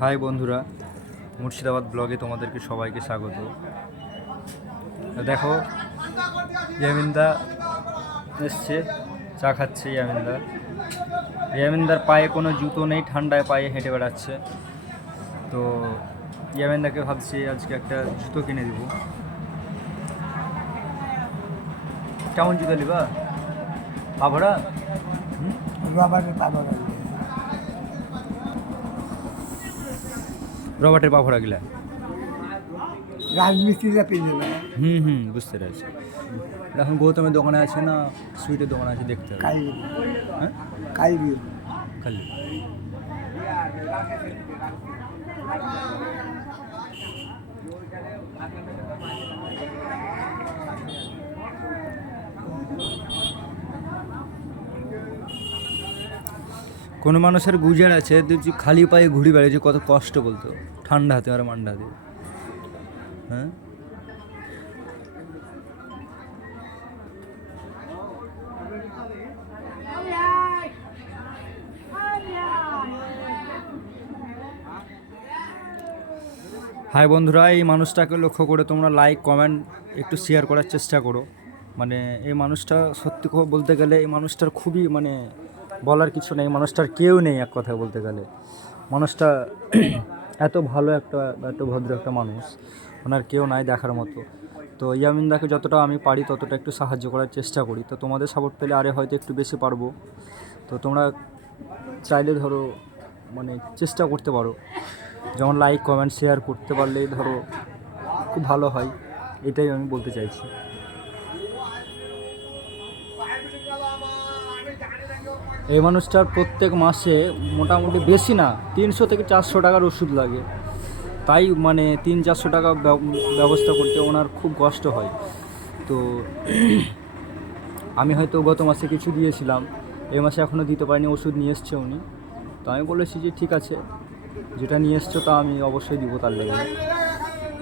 High বন্ধুরা, মুর্শিদাবাদ ব্লগে তোমাদেরকে সবাইকে স্বাগত। দেখো, ইয়ামিনদা এসছে, চা খাচ্ছে। ইয়ামিনদার পায়ে কোনো জুতো নেই, ঠান্ডায় পায়ে হেঁটে বেড়াচ্ছে। তো ইয়ামিনদাকে ভাবছি আজকে একটা জুতো কিনে দিব। কেমন জুতো নিবা? পাভরা? রবার্টের পাভরা গিলা রাজমিস্ত্রিরা পেয়ে যাবে। বুঝতে পেরেছি। এখন গৌতমের দোকানে আছে না সুইটের দোকানে আছে, দেখতে হবে। হ্যাঁ, কাইবি খালি কোনো মানুষের গুজার আছে দেখছি খালি পায়ে ঘুরে বেড়াচ্ছে, কত কষ্ট বলতো, ঠান্ডা হাতে আর মান্ডা হাতে। হ্যাঁ, হাই বন্ধুরা, এই মানুষটাকে লক্ষ্য করে তোমরা লাইক কমেন্ট একটু শেয়ার করার চেষ্টা করো। মানে এই মানুষটা সত্যি কথা বলতে গেলে এই মানুষটার খুবই মানে বলার কিছু নেই, মানুষটার কেউ নেই এক কথা বলতে গেলে। মানুষটা এত ভালো এত ভদ্র একটা মানুষ, ওনার কেউ নাই দেখার মতো। তো ইয়ামিনদাকে যতটা আমি পারি ততটা একটু সাহায্য করার চেষ্টা করি। তো তোমাদের সাপোর্ট পেলে আরে হয়তো একটু বেশি পারবো। তো তোমরা চাইলে ধরো মানে চেষ্টা করতে পারো, যেমন লাইক কমেন্ট শেয়ার করতে পারলেই ধরো খুব ভালো হয়, এটাই আমি বলতে চাইছি। এই মানুষটার প্রত্যেক মাসে মোটামুটি বেশি না 300 থেকে 400 টাকার ওষুধ লাগে। তাই মানে 300-400 টাকা ব্যবস্থা করতে ওনার খুব কষ্ট হয়। তো আমি হয়তো গত মাসে কিছু দিয়েছিলাম, এই মাসে এখনও দিতে পারিনি, ওষুধ নিয়ে এসছে উনি। তো আমি বলেছি যে ঠিক আছে, যেটা নিয়ে এসছো তা আমি অবশ্যই দিব তার লেগে।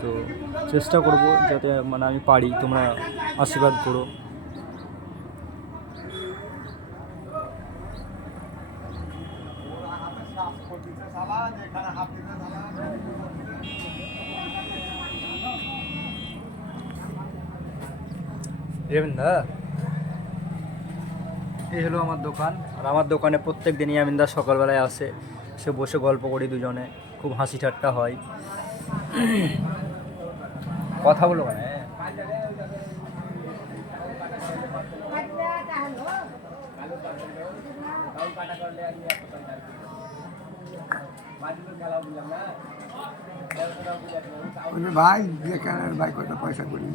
তো চেষ্টা করব যাতে মানে আমি পারি, তোমরা আশীর্বাদ করো। ইয়ামিনদা, এই হলো আমার দোকান। আর আমার দোকানে প্রত্যেক দিন ইয়ামিনদা সকালবেলায় আসে, সে বসে গল্প করি দুজনে, খুব হাসি ঠাট্টা হয়। কথা বলো মানে ভাই যেখানে ভাই কত পয়সা করি